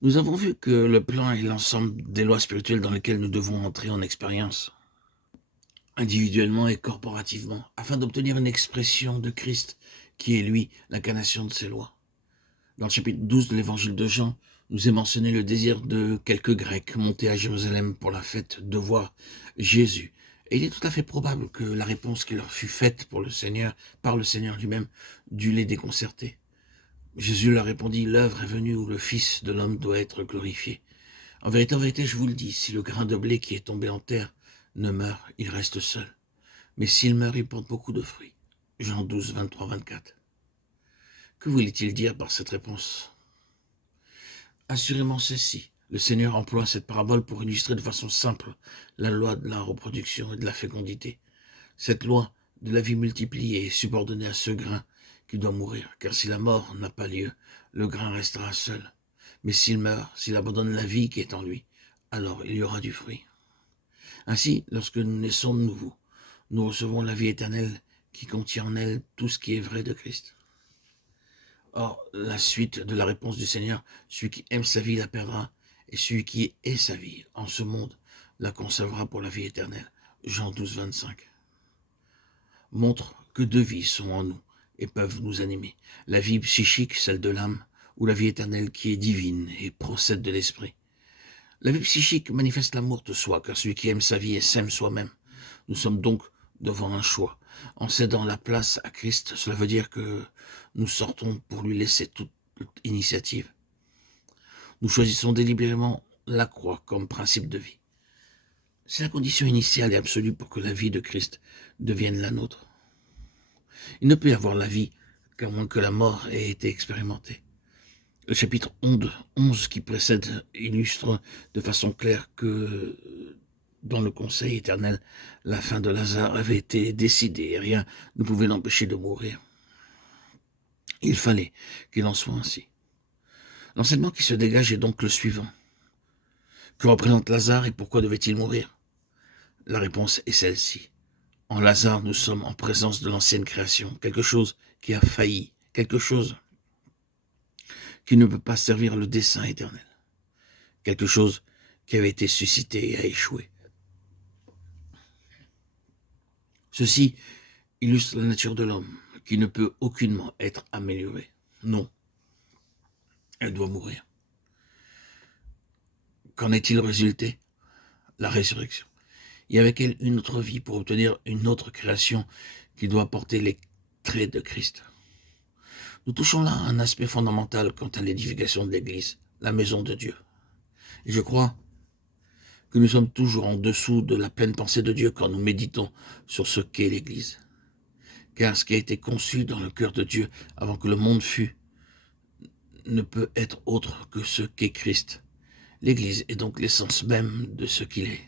Nous avons vu que le plan est l'ensemble des lois spirituelles dans lesquelles nous devons entrer en expérience, individuellement et corporativement, afin d'obtenir une expression de Christ, qui est lui, l'incarnation de ces lois. Dans le chapitre 12 de l'évangile de Jean, nous est mentionné le désir de quelques Grecs montés à Jérusalem pour la fête de voir Jésus. Et il est tout à fait probable que la réponse qui leur fut faite par le Seigneur lui-même, dut les déconcerter. Jésus leur répondit: l'heure est venue où le Fils de l'homme doit être glorifié. En vérité, je vous le dis, si le grain de blé qui est tombé en terre ne meurt, il reste seul. Mais s'il meurt, il porte beaucoup de fruits. Jean 12, 23, 24. Que voulait-il dire par cette réponse? Assurément ceci. Le Seigneur emploie cette parabole pour illustrer de façon simple la loi de la reproduction et de la fécondité. Cette loi de la vie multipliée est subordonnée à ce grain qui doit mourir, car si la mort n'a pas lieu, le grain restera seul. Mais s'il meurt, s'il abandonne la vie qui est en lui, alors il y aura du fruit. Ainsi, lorsque nous naissons de nouveau, nous recevons la vie éternelle qui contient en elle tout ce qui est vrai de Christ. Or, la suite de la réponse du Seigneur: celui qui aime sa vie la perdra, et celui qui est sa vie en ce monde la conservera pour la vie éternelle. Jean 12, 25. Montre que deux vies sont en nous et peuvent nous animer. La vie psychique, celle de l'âme, ou la vie éternelle qui est divine et procède de l'esprit. La vie psychique manifeste l'amour de soi, car celui qui aime sa vie s'aime soi-même. Nous sommes donc devant un choix. En cédant la place à Christ, cela veut dire que nous sortons pour lui laisser toute initiative. Nous choisissons délibérément la croix comme principe de vie. C'est la condition initiale et absolue pour que la vie de Christ devienne la nôtre. Il ne peut y avoir la vie qu'à moins que la mort ait été expérimentée. Le chapitre 11 qui précède illustre de façon claire que dans le conseil éternel, la fin de Lazare avait été décidée et rien ne pouvait l'empêcher de mourir. Il fallait qu'il en soit ainsi. L'enseignement qui se dégage est donc le suivant. Que représente Lazare et pourquoi devait-il mourir? La réponse est celle-ci. En Lazare, nous sommes en présence de l'ancienne création, quelque chose qui a failli, quelque chose qui ne peut pas servir le dessein éternel, quelque chose qui avait été suscité et a échoué. Ceci illustre la nature de l'homme, qui ne peut aucunement être améliorée. Non, elle doit mourir. Qu'en est-il résulté? La résurrection. Et avec elle, une autre vie pour obtenir une autre création qui doit porter les traits de Christ. Nous touchons là un aspect fondamental quant à l'édification de l'Église, la maison de Dieu. Et je crois que nous sommes toujours en dessous de la pleine pensée de Dieu quand nous méditons sur ce qu'est l'Église. Car ce qui a été conçu dans le cœur de Dieu avant que le monde fût ne peut être autre que ce qu'est Christ. L'Église est donc l'essence même de ce qu'il est.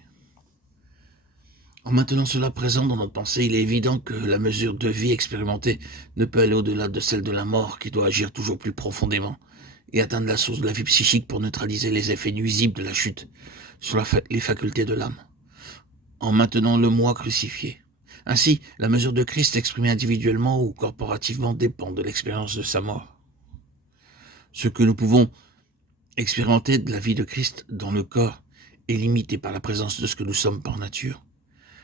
En maintenant cela présent dans notre pensée, il est évident que la mesure de vie expérimentée ne peut aller au-delà de celle de la mort qui doit agir toujours plus profondément et atteindre la source de la vie psychique pour neutraliser les effets nuisibles de la chute sur les facultés de l'âme, en maintenant le moi crucifié. Ainsi, la mesure de Christ exprimée individuellement ou corporativement dépend de l'expérience de sa mort. Ce que nous pouvons expérimenter de la vie de Christ dans le corps est limité par la présence de ce que nous sommes par nature.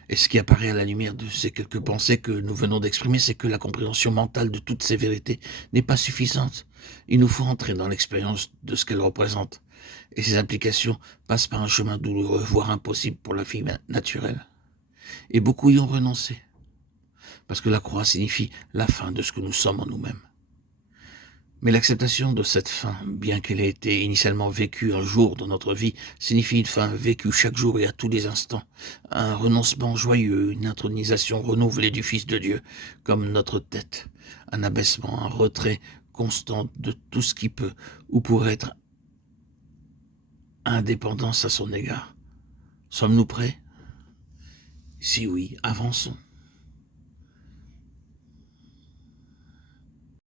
Et ce qui apparaît à la lumière de ces quelques pensées que nous venons d'exprimer, c'est que la compréhension mentale de toutes ces vérités n'est pas suffisante. Il nous faut entrer dans l'expérience de ce qu'elles représentent. Et ces implications passent par un chemin douloureux, voire impossible pour la vie naturelle. Et beaucoup y ont renoncé. Parce que la croix signifie la fin de ce que nous sommes en nous-mêmes. Mais l'acceptation de cette fin, bien qu'elle ait été initialement vécue un jour dans notre vie, signifie une fin vécue chaque jour et à tous les instants, un renoncement joyeux, une intronisation renouvelée du Fils de Dieu comme notre tête, un abaissement, un retrait constant de tout ce qui peut ou pourrait être indépendance à son égard. Sommes-nous prêts? Si oui, avançons.